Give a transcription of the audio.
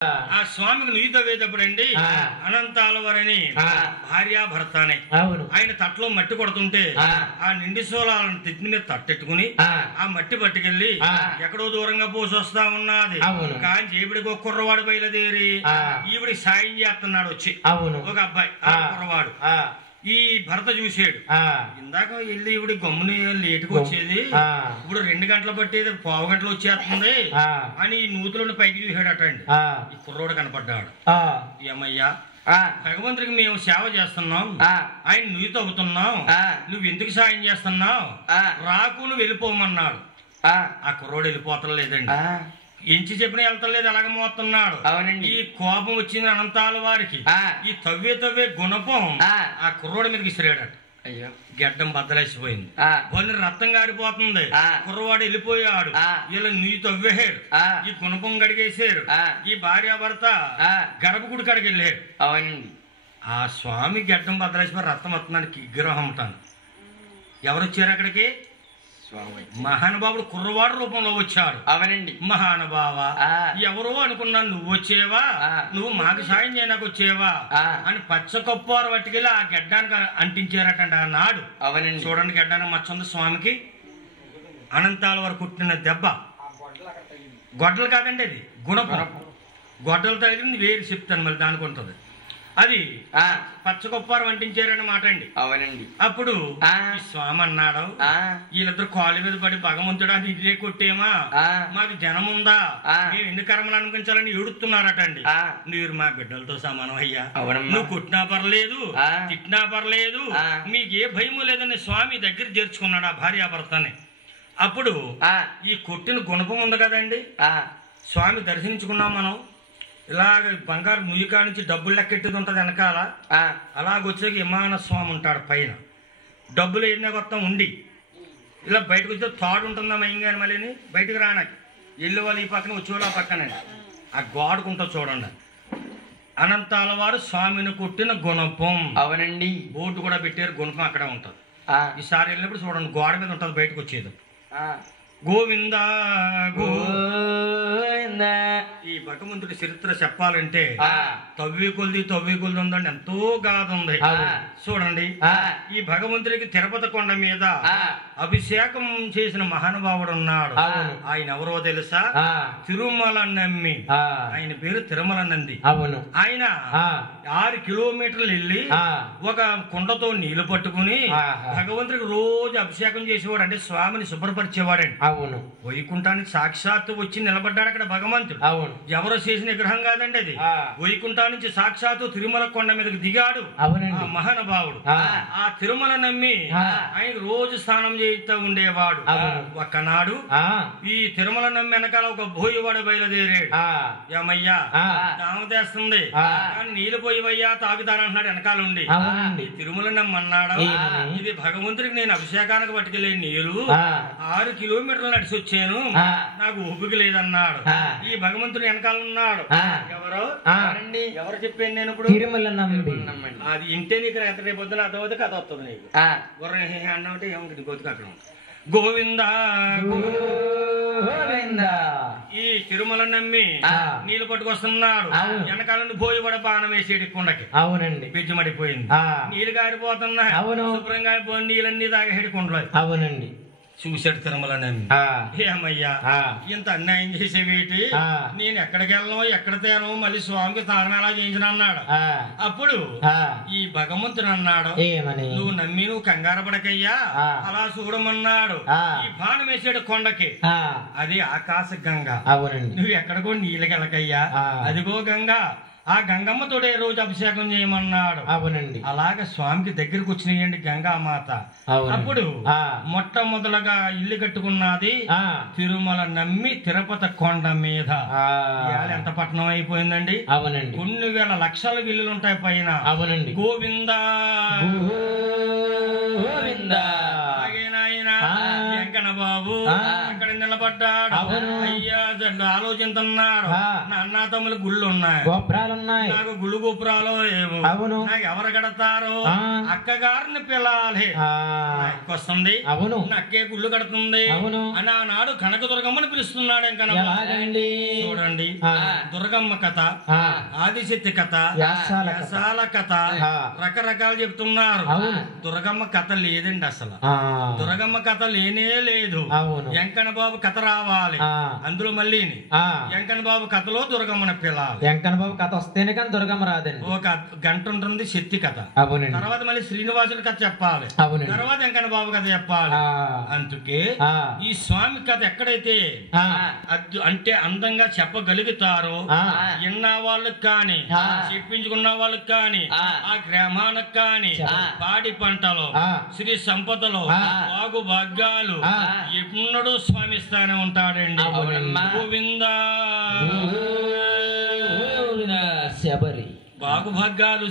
ఆ స్వామికి నుయ్యి తవ్వేటప్పుడండి అనంతాలవారని భార్యాభర్త అని ఆయన తట్లో మట్టి కొడుతుంటే ఆ నిండి సోలాలను తిత్తి మీద తట్టెట్టుకుని ఆ మట్టి పట్టుకెళ్ళి ఎక్కడో దూరంగా పోసి వస్తా ఉన్నది. కానీ ఈవిడికి ఒక కుర్రవాడు బయలుదేరి ఈవిడికి సాయం చేస్తున్నాడు వచ్చి ఒక అబ్బాయి కుర్రవాడు. ఈ భర్త చూసాడు, ఇందాక వెళ్ళి ఇవిడి గమ్ముని లేటుకు వచ్చేది, ఇప్పుడు 2 గంటలు పట్టేది 1/2 గంటలు వచ్చేస్తుంది అని ఈ నూతులను పైకి చూసాడట అండి. ఈ కుర్రోడు కనపడ్డాడు. ఏమయ్యా, భగవంతుడికి మేము సేవ చేస్తున్నాం, ఆయన నువ్వు తవ్వుతున్నాం, నువ్వు ఎందుకు సాయం చేస్తున్నావు, రాకు నువ్వు వెళ్ళిపోమన్నాడు. ఆ కుర్రోడు వెళ్ళిపోతాం లేదండి, ఎంచి చెప్పిన వెళ్తలేదు, అలాగ మోస్తున్నాడు. ఈ కోపం వచ్చింది అనంతాల వారికి. ఈ తవ్వే గుణపం ఆ కుర్రోడి మీదకి ఇసిరాడట. గడ్డం బద్దలేసిపోయింది, కొన్ని రక్తం గారిపోతుంది. కుర్రవాడు వెళ్ళిపోయాడు, ఇలా నుయ్యి తవ్వేశాడు, ఈ గుణపం కడిగేసాడు. ఈ భార్యాభర్త గర్భగుడి కడిగి వెళ్ళాడు. అవునండి, ఆ స్వామి గడ్డం బద్దలేసిపోయి రక్తం వస్తున్నానికి విగ్రహం ఉంటాను. ఎవరు వచ్చారు అక్కడికి? మహానుభావుడు కుర్రవాడు రూపంలో వచ్చాడు. అవనండి, మహానుభావ ఎవరో అనుకున్నాను, నువ్వు వచ్చేవా, నువ్వు మాకు సాయం చేయడానికి వచ్చేవా అని పచ్చ కొప్పారు పట్టుకెళ్ళి ఆ గడ్డానికి అంటించారటండి ఆనాడు. అవనండి, చూడండి గడ్డానికి మచ్చ ఉంది స్వామికి. అనంతాల వరకు కుట్టిన దెబ్బ గొడ్డలు కాదండి, అది గుణపం. గొడ్డలు తగిలింది వేరు చెప్తాను, మళ్ళీ దానికి ఉంటుంది. అది పచ్చగొప్పారు అంటించారని మాట అండి. అవునండి, అప్పుడు ఈ స్వామి అన్నాడు, వీళ్ళిద్దరు కాళ్ళ మీద పడి భగవంతుడు అది ఇదే కొట్టేమా, మాకు జనం ఉందా, మేము ఎన్ని కర్మలు అనుకుంచాలని ఏడుస్తున్నారట అండి. మీరు మా బిడ్డలతో సమానం అయ్యా, నువ్వు కొట్టినా పర్లేదు, తిట్టినా పర్లేదు, మీకు ఏ భయము లేదని స్వామి దగ్గర చేర్చుకున్నాడు ఆ భార్యాభర్తని. అప్పుడు ఈ కొట్టిన గుణపం ఉంది కదండి, స్వామి దర్శించుకున్నాం మనం. ఇలాగ బంగారు ముయ్యకా నుంచి డబ్బులు లెక్కెట్టేది ఉంటుంది వెనకాల. అలాగొచ్చాక విమాన స్వామి ఉంటాడు పైన, డబ్బులు ఎన్న కొత్త ఉండి ఇలా బయటకు వచ్చే తాడు ఉంటుందా మయంగాని మళ్ళీ బయటకు రానాకి వెళ్ళే వాళ్ళు ఈ పక్కన వచ్చేవాళ్ళు ఆ పక్కన ఆ గోడకుంటా చూడండి. అనంతాల వారు స్వామిని కొట్టిన గుణపం. అవునండి, బోర్డు కూడా పెట్టారు, గుణపం అక్కడే ఉంటుంది. ఈసారి వెళ్ళినప్పుడు చూడండి గోడ మీద ఉంటుంది బయటకు వచ్చేది. గోవింద గోవింద. ఈ భగవంతుడి చరిత్ర చెప్పాలంటే తవ్వి కొలిది ఉందండి, ఎంతో గాథ ఉంది. చూడండి, ఈ భగవంతుడికి తిరుపతి కొండ మీద అభిషేకం చేసిన మహానుభావుడు ఉన్నాడు. ఆయన ఎవరో తెలుసా? తిరుమల నమ్మి, ఆయన పేరు తిరుమల నంది. అవును, ఆయన 6 కిలోమీటర్లు వెళ్ళి ఒక కుండతో నీళ్లు పట్టుకుని భగవంతుడికి రోజు అభిషేకం చేసేవాడు, అంటే స్వామిని శుభ్రపరిచేవాడండి. అవును, వైకుంఠానికి సాక్షాత్తు వచ్చి నిలబడ్డాడు అక్కడ భగవంతుడు. అవును, ఎవరో చేసిన విగ్రహం కాదండి అది, వైకుంఠా నుంచి సాక్షాత్తు తిరుమల కొండ మీదకి దిగాడు మహానుభావుడు. ఆ తిరుమల నమ్మి ఆయన రోజు స్నానం చేయిస్తూ ఉండేవాడు. ఒక్కనాడు ఈ తిరుమల నమ్మి వెనకాల ఒక బోయివాడు బయలుదేరాడు. ఏమయ్యా, దామతేస్తుంది కానీ నీళ్ళు పోయివయ్యా తాగుతానంటున్నాడు వెనకాల ఉండి. తిరుమల నమ్మి అన్నాడు, ఇది భగవంతుడికి నేను అభిషేకానికి పట్టుకెళ్ళే నీళ్లు 6 కిలోమీటర్లు నడిచి వచ్చాను, నాకు ఓపిక లేదన్నాడు. ఈ భగవంతుడు వెనకాల ఉన్నాడు. ఎవరు చెప్పాను నేను ఇప్పుడు? అది ఇంటే నీకు రేపు పొద్దున అర్థమవుతుంది, కథ వస్తుంది నీకు. అన్నమాట ఏముంటుంది గోతుకు అక్కడ గోవింద గోవింద. ఈ తిరుమల నమ్మి నీళ్లు పట్టుకొస్తున్నాడు, వెనకాల నుండి పోయిపడ బాణం వేసేటి కుండకి. అవునండి, పిచ్చిమడిపోయింది, నీళ్లు గారిపోతున్నాయి. అవును, శుభ్రంగా గారిపోయి నీళ్ళన్నీ తాగేటి కుండలో. అవునండి, చూశాడు తిరుమల నమ్మి, ఏమయ్యా ఇంత అన్యాయం చేసేవేటి, నేను ఎక్కడికి వెళ్ళను ఎక్కడ తేను, మళ్ళీ స్వామికి తాళం ఎలా చేయించిన అన్నాడు. అప్పుడు ఈ భగవంతుడు అన్నాడు, నువ్వు నమ్మి నువ్వు కంగారు పడకయ్యా, అలా చూడమన్నాడు. ఈ బాణం వేసాడు కొండకి, అది ఆకాశ గంగ. నువ్వు ఎక్కడికో నీళ్ళకెళ్ళకయ్యా, అదిగో గంగ, ఆ గంగమ్మతోడే రోజు అభిషేకం చేయమన్నాడు. అవునండి, అలాగే స్వామికి దగ్గరకు వచ్చినాయండి గంగామాత. అప్పుడు మొట్టమొదలుగా ఇల్లు కట్టుకున్నది తిరుమల నమ్మి తిరుపతి కొండ మీద. ఎంత పట్టణం అయిపోయిందండి. అవునండి, కొన్ని వేల లక్షల ఇల్లులు ఉంటాయి పైన. అవునండి, గోవింద గోవింద. వెంకన్న బాబు అక్కడ నిలబడి బాధపడ్డాడు. అయ్యా ఆలోచిస్తున్నాడు, నా అన్నా తమ్ములు గుళ్ళు ఉన్నాయి, గోపురాలున్నాయి, నాకు గుళ్ళు గోపురాలు లేవు, అవును, నాకు ఎవరు కడతారు? అక్కగారిని పిల్లాలి, వస్తుంది, అవును, అక్కే గుళ్ళు కడుతుంది, అవును అని ఆనాడు కనకదుర్గమ్మని పిలుస్తున్నాడు. ఇంకా చూడండి, దుర్గమ్మ కథ, ఆదిశక్తి కథ, వ్యాసాల కథ, రకరకాలు చెప్తున్నారు. దుర్గమ్మ కథ లేదండి, అసలు దుర్గమ్మ కథ లేనే లేదు. వెంకన్న బాబు కథ రావాలి అందులో, మళ్ళీ వెంకన్న బాబు కథలో దుర్గమ్మని పిల్లాలి. వెంకన్న బాబు కథ వస్తేనే కానీ దుర్గమ్మ రాదండి. ఒక గంట ఉంటుంది శక్తి కథ, తర్వాత మళ్ళీ శ్రీనివాసుడి కథ చెప్పాలి, తర్వాత వెంకన్న బాబు కథ చెప్పాలి. అందుకే ఈ స్వామి కథ ఎక్కడైతే అంటే అందంగా చెప్పగలుగుతారో, విన్న వాళ్ళకి కానీ చెప్పించుకున్న వాళ్ళకి కానీ, ఆ గ్రామానికి కానీ, పాడి పంటలో, శ్రీ సంపదలో, బాగు భాగ్యాలు ఎన్నడూ స్వామి స్థానం ఉంటాడండి. గోవిందా శబరి బాగు భాగ్యాలు